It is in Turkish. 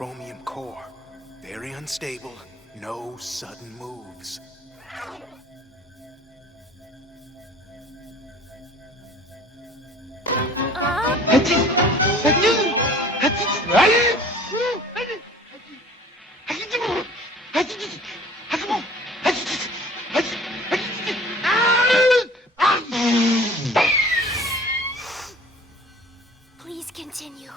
chromium core. Very unstable, no sudden moves. Please continue.